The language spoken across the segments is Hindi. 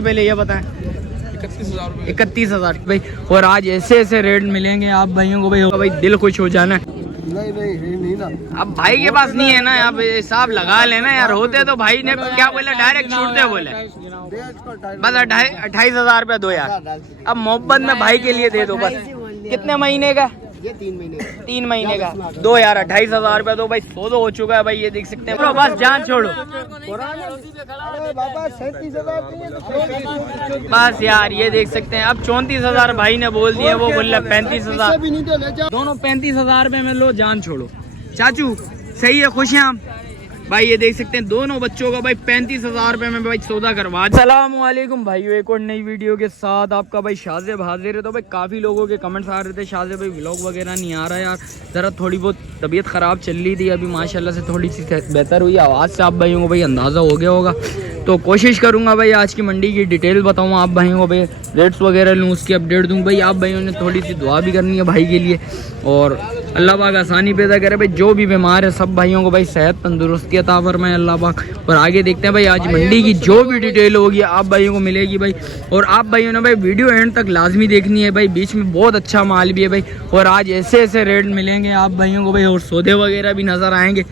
पहले ये बताएं 31,000 भाई। और आज ऐसे ऐसे रेट मिलेंगे आप भाइयों को भाई दिल खुश हो जाना। नहीं ना, अब भाई के पास नहीं है ना, आप हिसाब लगा लेना यार। होते तो भाई ने क्या बोला, डायरेक्ट छूटते बोले बस 28,000 रुपया दो यार। अब मोहब्बत में भाई के लिए दे दो बस। कितने महीने का? ये 3 महीने का दो यार। 28,000 रुपया दो भाई। 100 हो चुका है भाई, ये देख सकते हैं। बस जान छोड़ो बस यार, ये देख सकते हैं। अब 34,000 भाई ने बोल दिए, वो बोल रहे 35,000 दोनों। 35,000 रुपये में लो, जान छोड़ो। चाचू सही है, खुश हैं आप भाई? ये देख सकते हैं दोनों बच्चों का भाई 35,000 रुपये में भाई सौदा करवा। अस्सलामुअलैकुम भाइयों, एक और नई वीडियो के साथ आपका भाई शाज़ेब हाजिर है। तो भाई काफ़ी लोगों के कमेंट्स आ रहे थे, शाज़ेब भाई व्लॉग वगैरह नहीं आ रहा यार। ज़रा थोड़ी बहुत तबीयत ख़राब चल रही थी, अभी माशाल्लाह से थोड़ी सी बेहतर हुई। आवाज़ से आप भाइयों को भाई अंदाज़ा हो गया होगा। तो कोशिश करूँगा भाई आज की मंडी की डिटेल बताऊँ आप भाइयों को, भाई रेट्स वगैरह लूँ, उसकी अपडेट दूँ भाई। आप भाइयों ने थोड़ी सी दुआ भी करनी है भाई के लिए, और अल्लाह पाक आसानी पैदा करे भाई। जो भी बीमार है सब भाइयों को भाई सेहत तंदुरुस्ती अता फरमाए अल्लाह पाक। और आगे देखते हैं भाई आज मंडी की जो भी डिटेल होगी आप भाइयों को मिलेगी भाई। और आप भाइयों ने भाई वीडियो एंड तक लाजमी देखनी है भाई, बीच में बहुत अच्छा माल भी है भाई। और आज ऐसे ऐसे रेट मिलेंगे आप भाइयों को भाई, और सौदे वगैरह भी नज़र आएंगे।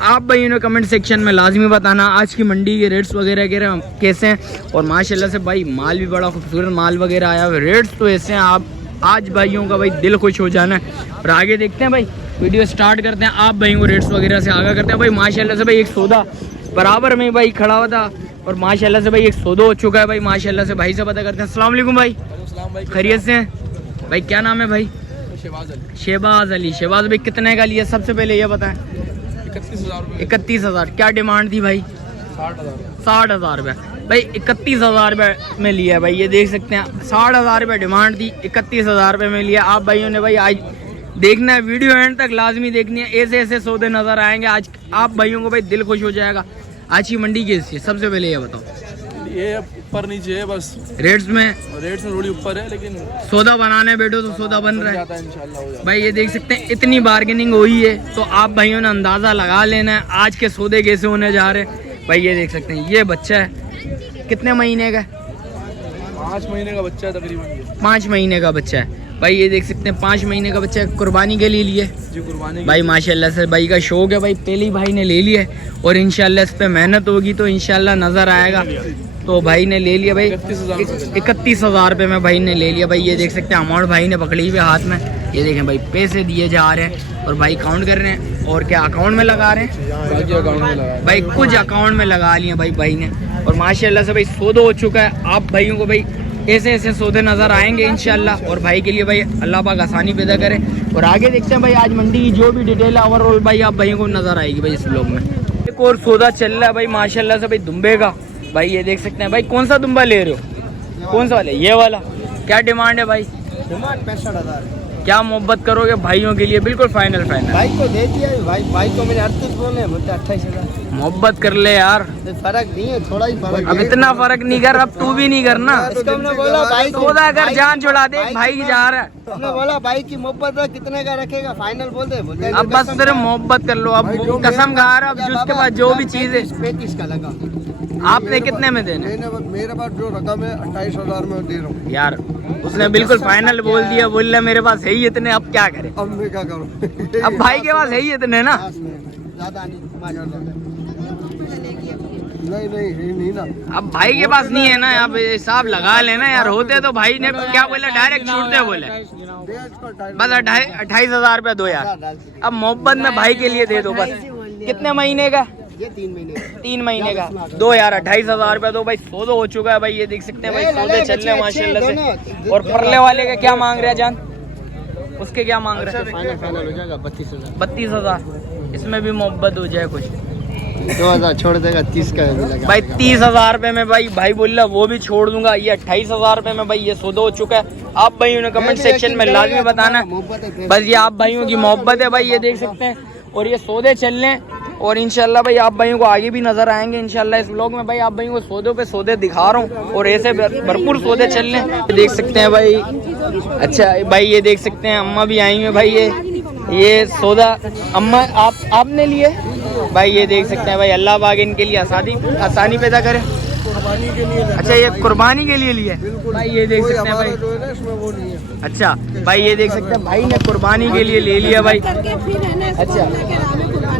आप भाइयों ने कमेंट सेक्शन में लाजमी बताना आज की मंडी के रेट्स वगैरह कैसे हैं। और माशाल्लाह से भाई माल भी बड़ा खूबसूरत माल वगैरह आया हुआ। रेट्स तो ऐसे हैं, आप आज भाइयों का भाई दिल खुश हो जाना है। और आगे देखते हैं भाई, वीडियो स्टार्ट करते हैं। आप भाइयों को रेट्स वगैरह से आगाह करते हैं भाई। माशाल्लाह से भाई एक सौदा बराबर में भाई खड़ा हुआ था, और माशाल्लाह से भाई एक सौदा हो चुका है भाई। माशाल्लाह से भाई से पता करते हैं। अस्सलाम वालेकुम भाई, खैरियत से हैं भाई? क्या नाम है भाई? शहबाज अली। शहबाज भाई कितने का लिया सबसे पहले ये बताएं? 31,000। क्या डिमांड थी भाई? 60,000 रुपये भाई। 31,000 रुपये में लिया है भाई, ये देख सकते हैं। 60,000 रुपये डिमांड थी, 31,000 रुपये में लिया। आप भाइयों ने भाई आज देखना है, वीडियो एंड तक लाजमी देखनी है। ऐसे ऐसे सौदे नजर आएंगे आज आप भाइयों को भाई दिल खुश हो जाएगा। आज की मंडी कैसी है सबसे पहले ये बताओ? ये ऊपर नीचे है बस, रेट्स में थोड़ी ऊपर है, लेकिन सौदा बनाने बैठो तो सौदा बन रहा है इंशाल्लाह भाई। ये देख सकते हैं इतनी बार्गेनिंग हुई है, तो आप भाइयों ने अंदाजा लगा लेना है आज के सौदे कैसे होने जा रहे हैं भाई। ये देख सकते हैं, ये बच्चा है कितने महीने का? 5 महीने का बच्चा है तकरीबन। 5 महीने का बच्चा है भाई। ये देख सकते हैं 5 महीने का बच्चा है, कुर्बानी के लिए लिए जी, कुर्बानी भाई। माशाल्लाह से भाई का शौक है भाई, पहले ही भाई ने ले लिया है। और इंशाल्लाह इस पे मेहनत होगी तो इंशाल्लाह नजर आएगा। तो भाई ने ले लिया भाई 31,000 रुपये में भाई ने ले लिया भाई। ये देख सकते हैं अमाउंट भाई ने पकड़ी हुई हाथ में। ये देखें भाई पैसे दिए जा रहे हैं, और भाई काउंट कर रहे हैं। और क्या अकाउंट में लगा रहे हैं भाई? कुछ अकाउंट में लगा लिए भाई ने। और माशाल्लाह से भाई सौदा हो चुका है। आप भाइयों को भाई ऐसे ऐसे सौदे नज़र आएंगे इंशाल्लाह। और भाई के लिए भाई अल्लाह पाक आसानी पैदा करे। और आगे देखते हैं भाई आज मंडी की जो भी डिटेल है ओवरऑल भाई आप भाइयों को नज़र आएगी भाई इस व्लॉग में। एक और सौदा चल रहा है भाई माशाल्लाह से भाई, दुम्बे का भाई। ये देख सकते हैं भाई। कौन सा दुम्बा ले रहे हो? कौन सा वाला? ये वाला। क्या डिमांड है भाई? डिमांड 65,000। क्या मोहब्बत करोगे भाइयों के लिए? बिल्कुल फाइनल भाई को दे दिया भाई को मैंने 38 बोले, बोलते 28,000। मोहब्बत कर ले यार, फर्क नहीं है, थोड़ा ही फर्क। अब इतना फर्क नहीं कर, अब तू भी नहीं करना। बोला भाई सौदा अगर जान छुड़ा दे, भाई जा रहा है। उसने बोला भाई की मोहब्बत है, कितने का रखेगा फाइनल बोलते। अब बस सिर्फ मोहब्बत कर लो। अब कसम खा रहा, अब जिसके पास जो भी चीज है। 35 का लगा। आपने कितने में देने? मेरे पास जो रकम है 28,000 में दे रहा हूँ यार। उसने बिल्कुल फाइनल बोल दिया, बोल रहा मेरे पास है ही इतने, अब क्या करें? अब मैं क्या करूँ? अब भाई के पास है ही इतने ना। ज्यादा नहीं ना, अब भाई के पास नहीं है ना, आप हिसाब लगा लेना यार। होते तो भाई ने क्या बोला, डायरेक्ट छूटते बोले बस 28,000 रुपया दो यार। अब मोहब्बत में भाई के लिए दे दो बस। कितने महीने का? ये 3 महीने का दो यार। 28,000 रुपया दो भाई। सौदा हो चुका है भाई। ये देख सकते हैं भाई सौदे चल रहे हैं माशाल्लाह से। और परले वाले का क्या मांग रहे हैं जान? उसके क्या मांग रहे हैं? फाइनल हो जाएगा 32,000। 32,000। इसमें भी मोहब्बत हो जाए कुछ? 2,000 छोड़ देगा, 30 का भाई। 30,000 रुपए में भाई बोल रहा वो भी छोड़ दूंगा। ये 28,000 रुपए में भाई ये सौदा हो चुका है। आप भाइयों ने कमेंट सेक्शन में लाजमी बताना बस। ये आप भाइयों की मोहब्बत है भाई, ये देख सकते हैं। और ये सौदे चल रहे हैं, और इंशाल्लाह भाई आप भाइयों को आगे भी नजर आएंगे इंशाल्लाह इस व्लॉग में भाई। आप भाइयों को सौदों पे सौदे दिखा रहा हूँ, और ऐसे भरपूर सौदे चल रहे हैं, देख सकते हैं भाई। अच्छा भाई ये देख सकते हैं अम्मा भी आई हुई भाई। ये सौदा अम्मा आपने लिए भाई। ये देख सकते हैं भाई, अल्लाह पाक इनके लिए आसानी पैदा करे। कुर्बानी के लिए। अच्छा ये कुर्बानी के लिए लिया है भाई, ये देख सकते हैं भाई। जो है ना इसमें वो नहीं है। अच्छा भाई ये देख सकते हैं भाई ने कुर्बानी के लिए ले लिया भाई। अच्छा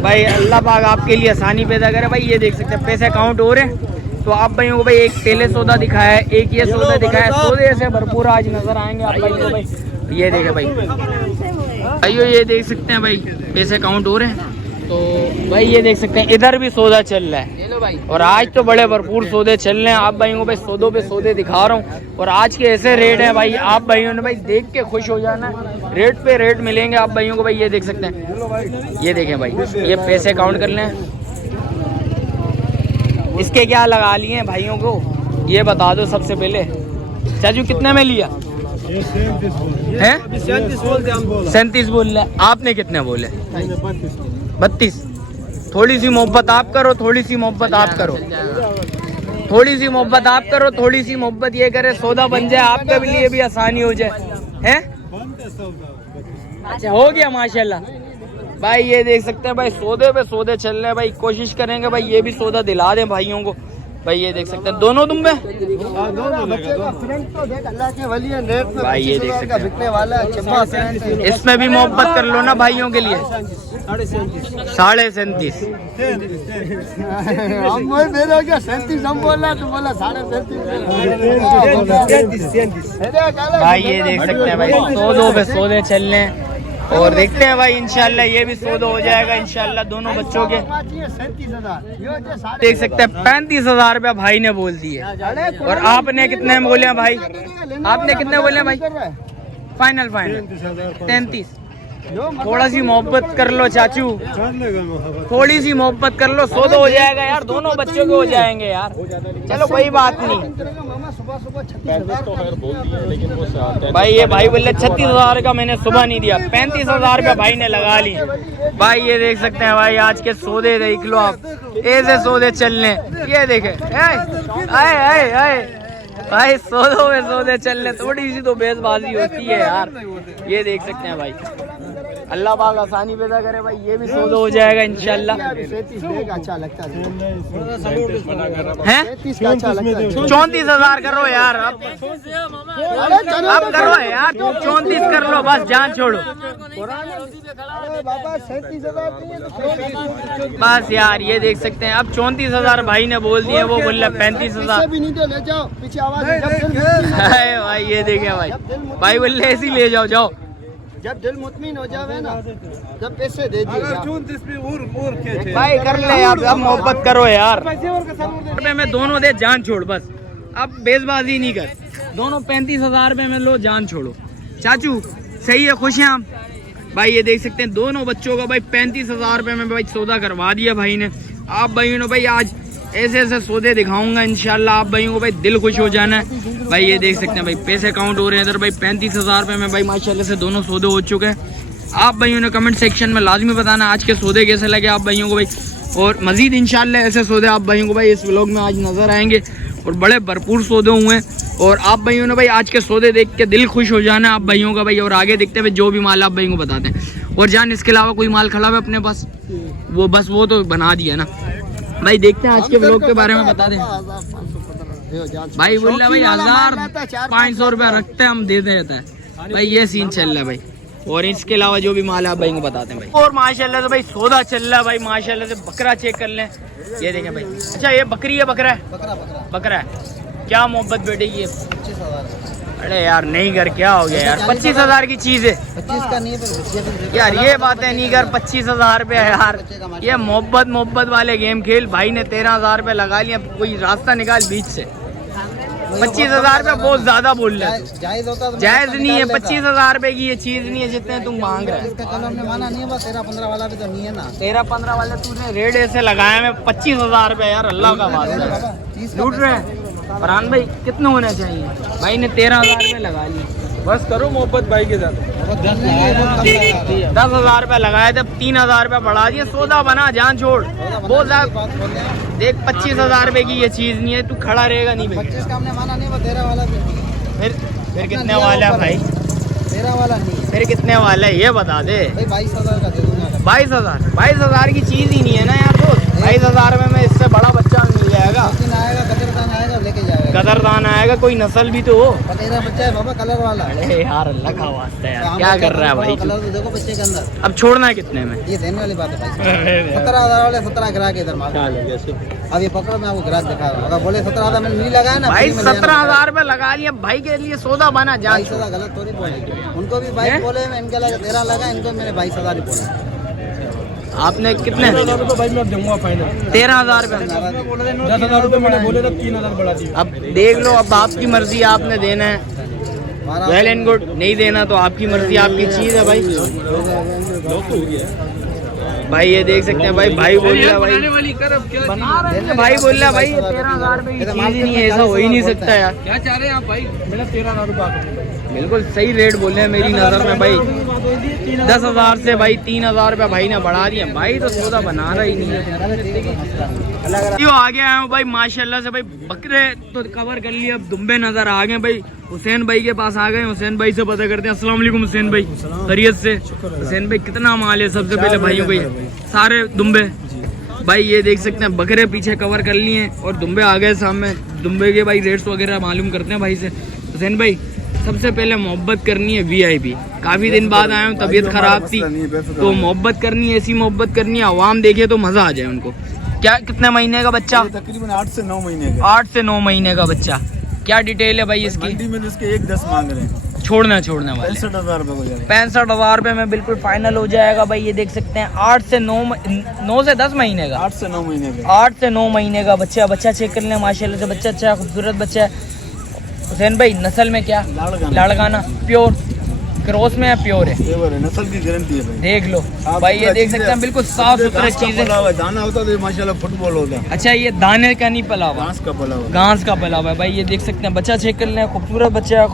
भाई अल्लाह पाक आपके लिए आसानी पैदा करे भाई। ये देख सकते हैं पैसे काउंट हो रहे हैं। तो आप भाइयों को भाई एक पहले सौदा दिखाया है, एक ये सौदा दिखाया है, सौदे से भरपूर आज नजर आएंगे आप भाई को भाई। ये देखे भाई भाइयों, ये देख सकते हैं भाई पैसे काउंट हो रहे हैं। तो भाई ये देख सकते हैं इधर भी सौदा चल रहा है और आज तो बड़े भरपूर सौदे चल रहे हैं। आप भाइयों को भाई सौदों पे सौदे दिखा रहा हूँ और आज के ऐसे रेट हैं भाई, आप भाइयों ने भाई देख के खुश हो जाना है। रेट पे रेट मिलेंगे आप भाइयों को भाई। ये देख सकते हैं, ये देखें भाई, ये पैसे काउंट कर लें। इसके क्या लगा लिए हैं भाइयों को ये बता दो सबसे पहले। चाचू कितने में लिया है? 37 बोल रहे। आपने कितने बोले? 32। थोड़ी सी मोहब्बत आप करो, थोड़ी सी मोहब्बत आप करो, थोड़ी सी मोहब्बत आप करो, थोड़ी सी मोहब्बत ये करे सौदा बन जाए, आपके लिए भी आसानी हो जाए हैं। अच्छा हो गया माशाल्लाह भाई। ये देख सकते हैं भाई सौदे पे सौदे चल रहे हैं भाई। कोशिश करेंगे भाई ये भी सौदा दिला दें भाइयों को भाई। ये देख सकते हैं दोनों तुम पे भाई। ये देख सकते हैं बिकने वाला है। इसमें भी मोहब्बत कर लो ना भाइयों के लिए। 37.5 हम बोला तो बोला 37 भाई। ये देख सकते हैं भाई सौदों पे सौदे चल रहे हैं और देखते हैं भाई इंशाल्लाह ये भी सौदा हो जाएगा इंशाल्लाह दोनों बच्चों के। देख सकते हैं 35,000 रुपया भाई ने बोल दिए और आपने कितने बोले भाई? आपने कितने बोले भाई? फाइनल 33। थोड़ा सी मोहब्बत कर लो चाचू, थोड़ी सी मोहब्बत कर लो, सौदा हो जाएगा यार, दोनों बच्चों के हो जाएंगे यार। चलो कोई बात नहीं भाई। ये भाई बोले 36,000 का मैंने सुबह नहीं दिया, 35,000 रुपया भाई ने लगा ली भाई। ये देख सकते हैं भाई आज के सौदे देख लो आप, ऐसे सौदे चलने। ये देखे आए आए आए भाई सौदों में सौदे चलने, थोड़ी सी तो बेसबाजी होती है यार। ये देख सकते हैं भाई अल्लाह पाक आसानी पैदा करे भाई। ये भी सौदा हो जाएगा इंशाल्लाह। अच्छा लगता है 34,000 करो यार, अब करो यार 34 कर लो बस, जान छोड़ो बस यार। ये देख सकते हैं अब 34,000 भाई ने बोल दिए, वो बोल रहे 35,000 भाई। ये देखे भाई, भाई बोल रहे ऐसे ही ले जाओ, जाओ जब दिल मुतमिन हो जावे ना जब पैसे दे दिए भाई कर ले यार, अब मोहब्बत करो यार। मैं दोनों दे जान छोड़ बस, अब बेसबाजी नहीं कर। दोनों 35,000 रुपए में लो, जान छोड़ो। चाचू सही है, खुश हैं आप भाई। ये देख सकते हैं दोनों बच्चों का भाई 35,000 रुपए में भाई सौदा करवा दिया भाई ने। आप भाइयों ने भाई आज ऐसे ऐसे सौदे दिखाऊंगा इंशाल्लाह, आप भाइयों को भाई दिल खुश हो जाना है भाई। ये देख सकते हैं भाई पैसे काउंट हो रहे हैं इधर भाई। 35,000 रुपए में भाई माशाल्लाह से दोनों सौदे हो चुके हैं। आप भाइयों ने कमेंट सेक्शन में लाजमी बताना आज के सौदे कैसे लगे आप भाइयों को भाई। और मजीद इंशाल्लाह ऐसे सौदे आप भाइयों को भाई इस व्लॉग में आज नजर आएंगे और बड़े भरपूर सौदे हुए हैं। और आप भाइयों ने भाई आज के सौदे देख के दिल खुश हो जाना है आप भाइयों का भाई। और आगे देखते हुए जो भी माल आप भाइयों को बताते हैं। और जान इसके अलावा कोई माल खड़ा है अपने पास, वो बस वो तो बना दिया ना भाई। देखते हैं आज के व्लॉग के बारे में बता दें भाई। बोल रहा भाई 1,500 रुपया रखते हैं हम, दे देता है भाई। ये सीन चल रहा है भाई। और इसके अलावा जो भी माल है आप भाई को बताते हैं भाई। और माशाल्लाह से भाई सौदा चल रहा है भाई माशाल्लाह से। बकरा चेक कर लें, ये देखें भाई। अच्छा ये बकरी है, बकरा है? बकरा है। क्या मोहब्बत बेटे ये? 25,000। अरे यार नहीं कर, क्या हो गया यार? 25,000 की चीज है 25 का नहीं यार, ये बात है नहीं कर। 25,000 रुपया यार, ये मोहब्बत वाले गेम खेल। भाई ने 13,000 रुपये लगा लिया, कोई रास्ता निकाल बीच से। 25,000 रुपये बहुत ज्यादा बोल रहे हैं, जायज नहीं है। 25,000 रुपये की ये चीज नहीं है जितने तुम मांग रहे हैं। 13-15 वाला भी तो नहीं है ना। 13-15 वाले तूने रेट ऐसे लगाया मैं 25,000 रुपये यार, अल्लाह का वास्ता लूट रहे हैं। फरहान भाई कितने होने चाहिए? भाई ने 13,000 रुपये लगा लिए, बस करो मोहब्बत भाई के साथ। 10,000 रुपये लगाए थे, 3,000 रुपये बढ़ा दिए। सौदा बना, जान छोड़। बहुत ज्यादा देख 25,000 रुपये की ये चीज नहीं है, तू खड़ा रहेगा नहीं भाई। 25 का हमने माना नहीं, 13 वाला फिर कितने वाला है भाई? 13 वाला नहीं। फिर कितने वाला है ये बता दे। 22,000 का दे दूंगा। 22,000 की चीज ही नहीं है ना यार दोस्त। 22,000 में इससे बड़ा बच्चा मिल जाएगा। आएगा आएगा लेके जाएगा। कदरदान आएगा, कोई नस्ल भी तो हो। पटेरा बच्चा है बाबा, कलर वाला। अरे यार अल्लाह का वास्ता है यार, क्या कर रहा है भाई? कलर तो देखो बच्चे के अंदर। अब छोड़ना है कितने में? ये देने वाली बात है भाई। 17,000 वाले 17 ग्राहक इधर माल। अब ये पकड़ो, मैं आपको ग्राहक दिखा रहा हूँ। अगर बोले 17,000 मैंने नहीं लगाया ना भाई, 17,000 रुपए लगा लिया भाई के लिए, सौदा बना जान। 22,000 गलत थोड़ी बोले, उनको भी 22 बोले, मैं इनके लगा 13 लगा, इनको मैंने 22,000 ही बोला। आपने कितने? तो भाई मैं दूंगा फाइनल 13,000 रुपए। 10,000 रुपये मैंने बोले तो 3,000 बढ़ा दिया। अब देख लो, अब आपकी मर्जी, आपने देना है वेल एंड गुड, नहीं देना तो आपकी मर्जी, आपकी चीज है भाई। भाई ये देख सकते हैं भाई, भाई बोल रहा है भाई, बना रहे हैं भाई, बोल रहा है भाई 13,000 रुपए की चीज ही नहीं है, ऐसा हो ही नहीं सकता यार। क्या चाह रहे हैं आप भाई? मैंने 13,000 रुपये बिल्कुल सही रेट बोल रहे हैं मेरी नज़र में भाई। 10,000 से भाई 3,000 रुपये भाई ने बढ़ा दिया। भाई तो सौदा बना रहा ही नहीं है। यो आ गया हूँ भाई माशाल्लाह से भाई, बकरे तो कवर कर लिए, अब दुम्बे नजर आ गए भाई। हुसैन भाई के पास आ गए, हुसैन भाई से पता करते हैं। अस्सलाम वालेकुम हुसैन भाई, खैरियत से? हुसैन भाई कितना माल है सबसे पहले भाइयों को? सारे दुम्बे भाई ये देख सकते हैं, बकरे पीछे कवर कर लिए और दुम्बे आ गए सामने। दुम्बे के भाई रेट्स वगैरह मालूम करते हैं भाई से। हुसैन भाई सबसे पहले मोहब्बत करनी है VIP, काफी दिन बाद आया हूँ, तबीयत खराब थी तो मोहब्बत करनी है, ऐसी मोहब्बत करनी है आवाम देखे तो मजा आ जाए उनको। क्या कितने महीने का बच्चा? तकरीबन 8 से 9 महीने का। 8 से 9 महीने का बच्चा। क्या डिटेल है भाई इसकी? मंडी में इसके 1,10 मांग रहे हैं। छोड़ने वाले 65,000 रुपए हो जाएगा। 65,000 रुपए में बिल्कुल फाइनल हो जाएगा भाई। ये देख सकते हैं 8 से 9 से 10 महीने का। 8 से 9 महीने का। 8 से 9 महीने का बच्चा। बच्चा चेक कर लें माशाल्लाह से, बच्चा अच्छा खूबसूरत बच्चा है। हुसैन भाई नस्ल में क्या? लाड़काना प्योर क्रॉस में है, प्योर है, नस्ल की गारंटी है भाई। देख लो भाई, ये देख सकते हैं बिल्कुल साफ सुथरा चीजें। दाना होता तो माशाल्लाह फुटबॉल होता। अच्छा ये दाने का नहीं पला हुआ, घास का पला हुआ। घास का पला हुआ है भाई। ये देख सकते हैं बच्चा चेक कर लें, खूबसूरत बच्चा।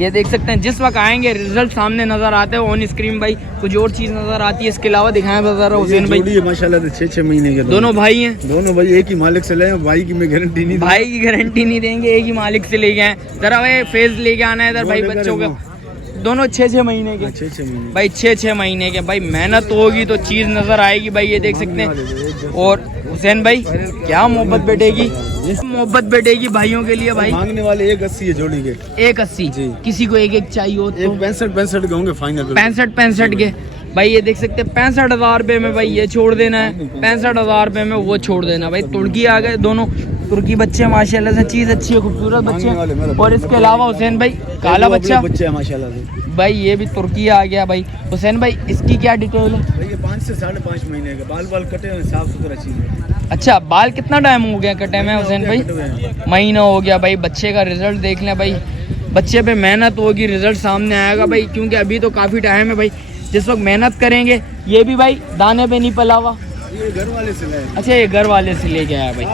ये देख सकते हैं जिस वक्त आएंगे रिजल्ट सामने नजर आते हैं ऑन स्क्रीन भाई, कुछ और चीज नजर आती है। इसके अलावा दिखाएं जरा हुसैन भाई। माशाल्लाह 6-6 महीने के दोनों भाई हैं। दोनों भाई एक ही मालिक से ले, भाई की मैं गारंटी नहीं, भाई की गारंटी नहीं देंगे, एक ही मालिक से लेके आए। जरा भाई फेज लेके आना है इधर भाई बच्चों के। दोनों 6-6 महीने के 6-6 महीने भाई, 6-6 महीने के भाई। मेहनत होगी तो चीज नजर आएगी भाई। ये देख सकते हैं। और हुसैन भाई क्या मोहब्बत बैठेगी, मोहब्बत बैठेगी भाइयों के लिए भाई। मांगने वाले 1,80 है जोड़ी के। 1,80 किसी को एक चाहिए हो तो 65 के होंगे फाइनल। 65 के भाई। ये देख सकते हैं 65,000 रुपए में भाई ये छोड़ देना है, 65,000 रुपए में वो छोड़ देना भाई। तुर्की आ गए दोनों, तुर्की बच्चे माशाल्लाह से, चीज अच्छी है, खूबसूरत बच्चे। और इसके अलावा हुसैन भाई काला बच्चा है माशाल्लाह से भाई, ये भी तुर्की आ गया भाई। हुसैन भाई इसकी क्या डिटेल है? भाई ये 5 से 5.5 महीने का, बाल कटे हुए, साफ सुथरा चीज है। अच्छा बाल कितना टाइम हो गया कटे में हुसैन भाई? महीना हो गया भाई। बच्चे का रिजल्ट देख लें भाई, बच्चे पे मेहनत होगी, रिजल्ट सामने आएगा भाई, क्योंकि अभी तो काफी टाइम है भाई। जिस वक्त मेहनत करेंगे, ये भी भाई दाने पे नहीं पला हुआ। ये घर वाले से लाए। अच्छा ये घर वाले से लेके आया भाई।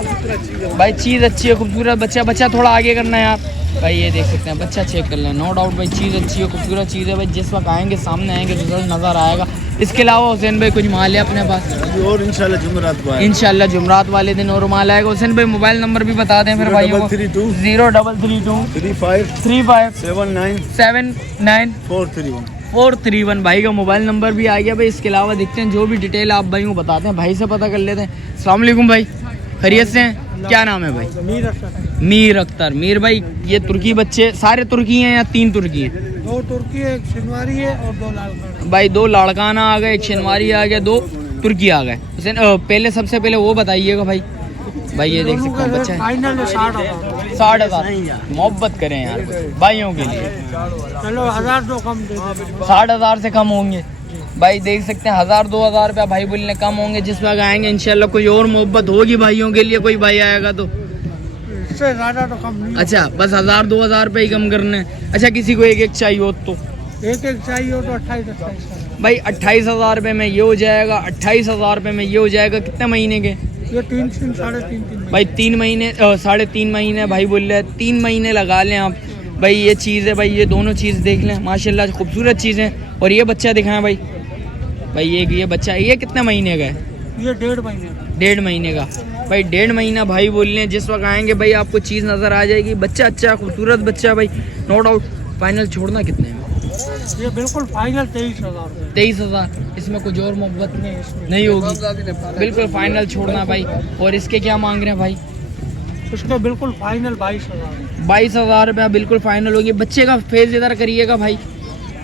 भाई चीज़ अच्छी है, खूबसूरत बच्चा। बच्चा थोड़ा आगे करना है आप भाई। ये देख सकते हैं बच्चा चेक कर लें, नो डाउट भाई चीज़ अच्छी है, खूबसूरत चीज़ है भाई। जिस वक्त आएंगे सामने आएंगे रिजल्ट नज़र आएगा। इसके अलावा हुसैन भाई कुछ माल है अपने पास? और इंशाल्लाह जुमेरात को, इंशाल्लाह जुमरात वाले दिन और माल आएगा। हुसैन भाई मोबाइल नंबर भी बता दें फिर भाई। 033 033 35 35 79 79 431 431 भाई का मोबाइल नंबर भी आ गया भाई। इसके अलावा देखते हैं जो भी डिटेल आप भाई को बताते हैं, भाई से पता कर लेते हैं। अस्सलाम वालेकुम भाई, खैरियत से हैं? क्या नाम है भाई? मीर अख्तर। मीर भाई ये तुर्की बच्चे सारे तुर्की हैं या 3 तुर्की हैं? 2 तुर्की है, 1 शनिवारी है और 2 लाड़काना। भाई 2 लाड़काना आ गए, 1 शनिवारी आ गया, 2 तुर्की आ गए। हुसैन पहले सबसे पहले वो बताइएगा भाई। भाई ये देख सकते हैं बच्चा फाइनल 60,000। मोहब्बत करें यार भाइयों के लिए। चलो 1,000 तो कम दे। 60,000 से कम होंगे भाई। देख सकते हैं 1,000-2,000 रुपया भाई बोलने कम होंगे। जिस वक्त आएंगे इंशाल्लाह कोई और मोहब्बत होगी भाइयों के लिए। कोई भाई आएगा तो इससे ज्यादा तो कम नहीं। अच्छा बस 1,000-2,000 रुपये ही कम करने। अच्छा किसी को एक चाहिए हो तो? एक चाहिए हो तो 28 भाई 28,000 रुपये में ये हो जाएगा। 28,000 रुपये में ये हो जाएगा। कितने महीने के? ये 3 साढ़े 3 भाई 3 महीने 3.5 महीने भाई बोल रहे हैं। 3 महीने लगा लें आप भाई। ये चीज़ है भाई, ये दोनों चीज़ देख लें माशाल्लाह खूबसूरत चीज़ें। और ये बच्चा दिखाएं भाई। भाई ये बच्चा ये कितने महीने का है? ये 1.5 महीने का। 1.5 महीने का भाई। 1.5 महीना भाई बोल रहे हैं। जिस वक्त आएंगे भाई आपको चीज़ नज़र आ जाएगी। बच्चा अच्छा खूबसूरत बच्चा भाई, नो डाउट। फाइनल छोड़ना कितने में? ये बिल्कुल फाइनल 23,000। 23,000। इसमें कुछ और मोहब्बत नहीं होगी, बिल्कुल फाइनल छोड़ना भाई। और इसके क्या मांग रहे हैं भाई? उसका बिल्कुल फाइनल 22,000। 22,000 रुपया बिल्कुल फाइनल होगी। बच्चे का फेस इधर करिएगा भाई।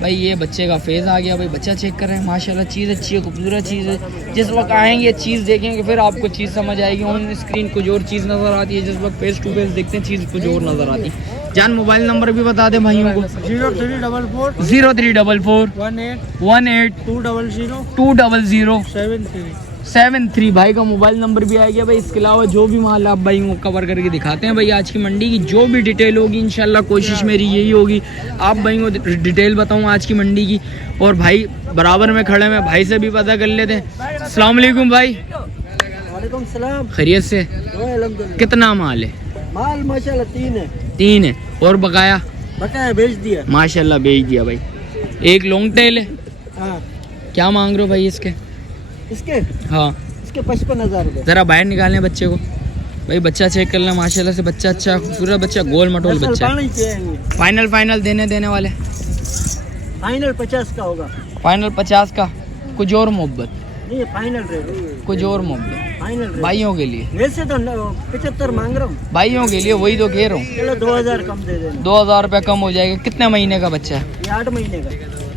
भाई ये बच्चे का फेस आ गया भाई, बच्चा चेक कर रहे हैं। माशाल्लाह चीज़ अच्छी है, खूबसूरत चीज़ है। जिस वक्त आएंगे चीज़ देखेंगे फिर आपको चीज़ समझ आएगी। ऑन स्क्रीन कुछ और चीज़ नज़र आती है, जिस वक्त फेस टू फेस देखते हैं चीज़ कुछ और नज़र आती है। जान मोबाइल नंबर भी बता दें भाइयों को। 0344 0344 18 18 200 200 73। 73 भाई का मोबाइल नंबर भी आ गया भाई। इसके अलावा जो भी माल आप भाई को कवर करके दिखाते हैं भाई, आज की मंडी की जो भी डिटेल होगी इंशाल्लाह कोशिश मेरी यही होगी आप भाई को डिटेल बताऊं आज की मंडी की। और भाई बराबर में खड़े हैं, भाई से भी पता कर लेते हैं। अस्सलाम वालेकुम भाई। वालेकुम सलाम। खैरियत से? कितना माल है? माल माशाल्लाह 3 है। 3 है। और बकाया? बकाया बेच दिया माशाल्लाह बेच दिया भाई। एक लॉन्ग टेल है। हाँ। क्या मांग रहे हो भाई इसके? इसके हाँ इसके 55,000 रुपये। जरा बाहर निकालने बच्चे को भाई, बच्चा चेक कर लें माशाल्लाह से। बच्चा अच्छा खूबसूरत बच्चा, गोल मटोल बच्चा। फाइनल देने वाले? फाइनल 50 का होगा। फाइनल 50 का। कुछ और मोहब्बत? नहीं फाइनल रेट। कुछ और मोहब्बत फाइनल रेट भाइयों के लिए? वैसे तो 75 मांग रहा हूँ भाइयों के लिए, वही तो कह रहा हूँ। चलो 2000 कम दे देना। 2000 रुपया कम हो जाएगा। कितने महीने का बच्चा है? ये 8 महीने का।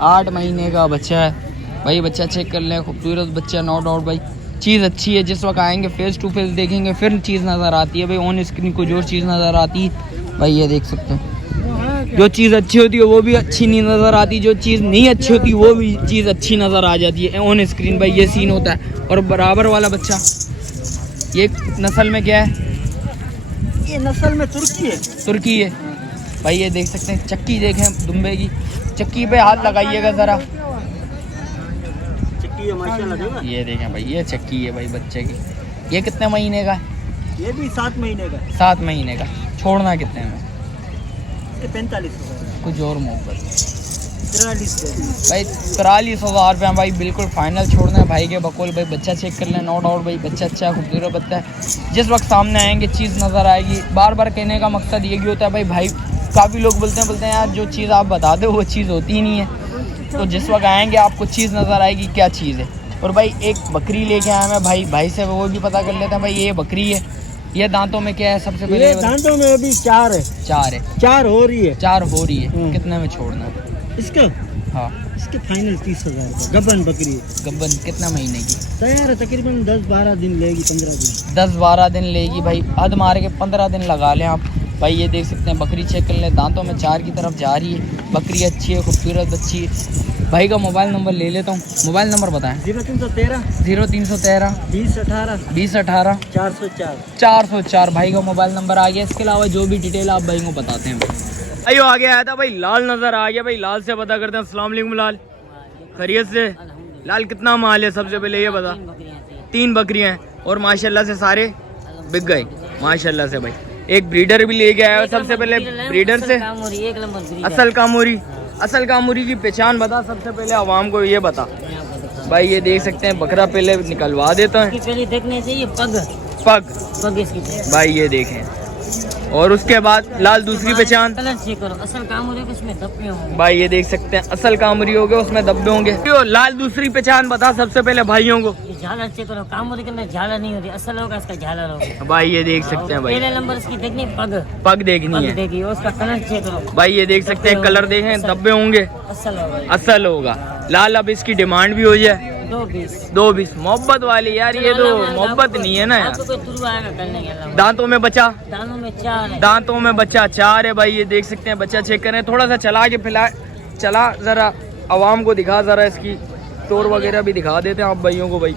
8 महीने का बच्चा है भाई। बच्चा चेक कर लें, खूबसूरत बच्चा, नो डाउट भाई। चीज़ अच्छी है, जिस वक्त आएंगे फेस टू फेस देखेंगे फिर चीज़ नज़र आती है भाई। ऑन स्क्रीन कुछ और चीज़ नज़र आती है भाई। ये देख सकते हैं, जो चीज़ अच्छी होती है वो भी अच्छी नहीं नज़र आती, जो चीज़ नहीं अच्छी होती वो भी चीज़ अच्छी नज़र आ जाती है ऑन स्क्रीन भाई। ये सीन होता है। और बराबर वाला बच्चा ये नस्ल में क्या है? ये नस्ल में तुर्की है। तुर्की है भाई। ये देख सकते हैं, चक्की देखें दुम्बे की, चक्की पे हाथ लगाइएगा ज़रा। चक्की है माशाल्लाह। ये देखें भाई, ये चक्की है भाई बच्चे की। ये कितने महीने का है? ये भी 7 महीने का। 7 महीने का। छोड़ना कितने में? 45,000। कुछ और मोहब्बत 43 भाई। 43,000 रुपये भाई बिल्कुल फाइनल छोड़ना है भाई के बकौल भाई। बच्चा चेक कर लें, नो डाउट भाई बच्चा अच्छा खूबसूरत बच्चा है। जिस वक्त सामने आएंगे चीज़ नज़र आएगी। बार बार कहने का मकसद ये भी होता है भाई काफ़ी लोग बोलते हैं यार जो चीज़ आप बता दो वो चीज़ होती ही नहीं है। तो जिस वक्त आएंगे आपको चीज़ नज़र आएगी क्या चीज़ है। और भाई एक बकरी लेके आया मैं भाई से वो भी पता कर लेते हैं भाई। ये बकरी है, ये दांतों में क्या है सबसे पहले? ये दांतों में अभी 4 है। 4 है। 4 हो रही है। 4 हो रही है। कितने में छोड़ना है इसका? हाँ इसके फाइनल 30,000 का। गब्बन बकरी है। गब्बन कितना महीने की? तैयार है, तकरीबन 10-12 दिन लेगी, 15 दिन। 10-12 दिन लेगी भाई। हद मार के 15 दिन लगा लें आप भाई। ये देख सकते हैं बकरी चेक कर लें, दांतों में 4 की तरफ जा रही है। बकरी अच्छी है, खूबसूरत बच्ची है। भाई का मोबाइल नंबर ले लेता हूँ। मोबाइल नंबर बताएं। 0313 0313 2018 2018 404 404 भाई का मोबाइल नंबर आ गया। इसके अलावा जो भी डिटेल आप भाई को बताते हैं भाई। आगे आया था भाई, लाल नजर आ गया भाई। लाल से पता करते हैं। अस्सलाम वालेकुम लाल, खैरियत से? लाल कितना माल है सबसे पहले ये बता। 3 बकरियां हैं और माशाल्लाह से सारे बिक गए माशाल्लाह से भाई। एक ब्रीडर भी ले गया है। सबसे पहले ब्रीडर से असल कामूरी की पहचान बता सबसे पहले आवाम को, ये बता भाई। ये देख सकते हैं बकरा पहले निकलवा देता है। पहले देखने चाहिए पग इसकी भाई ये देखें। और उसके बाद लाल दूसरी पहचान कलर चेक करो। असल कामूरी के उसमें धब्बे होंगे भाई। ये देख सकते हैं असल कामूरी हो गए, उसमें धब्बे होंगे। लाल दूसरी पहचान बता सबसे पहले भाइयों को। झालर चेक करो। कामूरी के अंदर झालर नहीं होती, असल होगा इसका झालर होगा भाई। ये देख सकते हैं भाई। पहले नंबर इसकी देखनी पग देखनी है देखिए। उसका कलर चेक करो भाई। ये देख सकते हैं कलर देखें, धब्बे होंगे, असल होगा। लाल अब इसकी डिमांड भी हो जाए 220 मोहब्बत वाली यार। ये तो मोहब्बत नहीं है ना यार। दांतों में बचा, दांतों में बच्चा 4 है भाई। ये देख सकते हैं बच्चा चेक करें। थोड़ा सा चला के चला जरा आवाम को दिखा, जरा इसकी टोर वगैरह भी दिखा देते हैं आप भाइयों को भाई।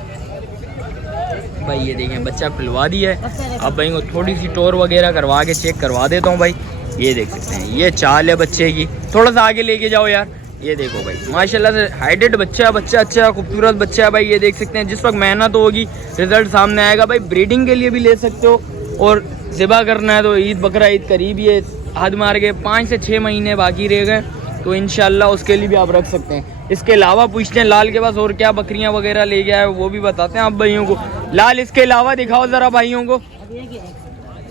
भाई ये देखें बच्चा खुलवा दिया है। अब भाई को थोड़ी सी टोर वगैरह करवा के चेक करवा देता हूँ भाई। ये देख सकते हैं ये चाल है बच्चे की। थोड़ा सा आगे लेके जाओ यार। ये देखो भाई माशाल्लाह से हाइटेड बच्चा अच्छा खूबसूरत बच्चा है भाई। ये देख सकते हैं जिस वक्त मेहनत होगी रिजल्ट सामने आएगा भाई। ब्रीडिंग के लिए भी ले सकते हो और ज़िबा करना है तो ईद बकरा ईद करीब ही है। हद मार के 5 से 6 महीने बाकी रह गए तो इंशाल्लाह उसके लिए भी आप रख सकते हैं। इसके अलावा पूछते हैं लाल के पास और क्या बकरियां वगैरह ले गया है वो भी बताते हैं आप भाइयों को। लाल इसके अलावा दिखाओ ज़रा भाइयों को।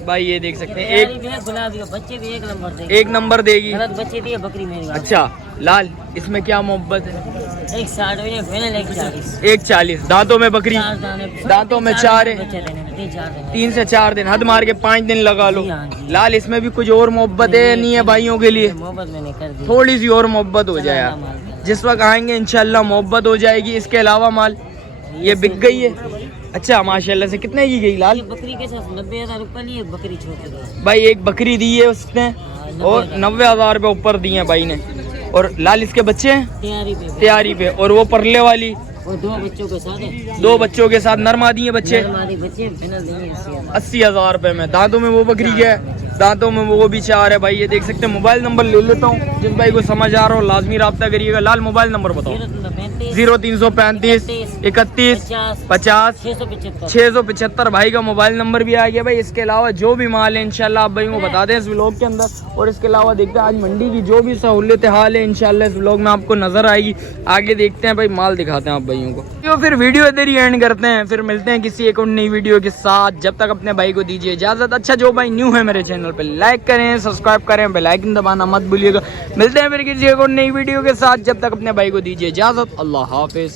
भाई ये देख सकते हैं गुलाबी बच्चे भी 1 नंबर देगी। 1 नंबर देगी। बच्चे दिए बकरी मेरी। अच्छा लाल इसमें क्या मोहब्बत है? एक 60 भैया फाइनल, एक 40। 140। दांतों में बकरी, चार दाने, दांतों में चार है। बच्चे देने में 3-4 दिन। 3 से 4 दिन, हद मार के 5 दिन लगा लो। जी हाँ, जी। लाल इसमें भी कुछ और मोहब्बत है नहीं है भाइयों के लिए? मोहब्बत मैंने कर दी। थोड़ी सी और मोहब्बत हो जाए यार, जिस वक्त आएंगे इंशाल्लाह मोहब्बत हो जाएगी। इसके अलावा माल ये बिक गई है। अच्छा माशाल्लाह से कितने की गई लाल? ये बकरी के साथ 90,000 रुपये लिए, बकरी छोटी है भाई एक बकरी दी है उसने और 90,000 रुपये ऊपर दिए हैं भाई ने। और लाल इसके बच्चे हैं तैयारी पे। तैयारी पे। और वो परले वाली और 2 बच्चों के साथ है। 2 बच्चों के साथ नरमा दिए बच्चे हमारे बच्चे फाइनल देंगे 80,000। 80,000 रुपए में। दांतों में वो बकरी है, दांतों में वो भी 4 है भाई। ये देख सकते हैं। मोबाइल नंबर ले लेता हूँ, जिस भाई को समझ आ रहा हो लाजमी रब्ता करिएगा। लाल मोबाइल नंबर बताओ। 0335 31 50 675 भाई का मोबाइल नंबर भी आ गया भाई। इसके अलावा जो भी माल है इंशाल्लाह आप भाई को बता दें इस व्लॉग के अंदर। और इसके अलावा देखते हैं आज मंडी की जो भी सहूलियत हाल है इंशाल्लाह इस व्लॉग में आपको नजर आएगी। आगे देखते हैं भाई, माल दिखाते हैं आप भाइयों को। तो फिर वीडियो इधर ही एंड करते हैं, फिर मिलते हैं किसी एक और नई वीडियो के साथ। जब तक अपने भाई को दीजिए इजाजत। अच्छा जो भाई न्यू है मेरे चैनल पे लाइक करें, सब्सक्राइब करें, बेल आइकन दबाना मत भूलिएगा। मिलते हैं फिर किसी एक और नई वीडियो के साथ। जब तक अपने भाई को दीजिए इजाजत। अल्लाह हाफिज।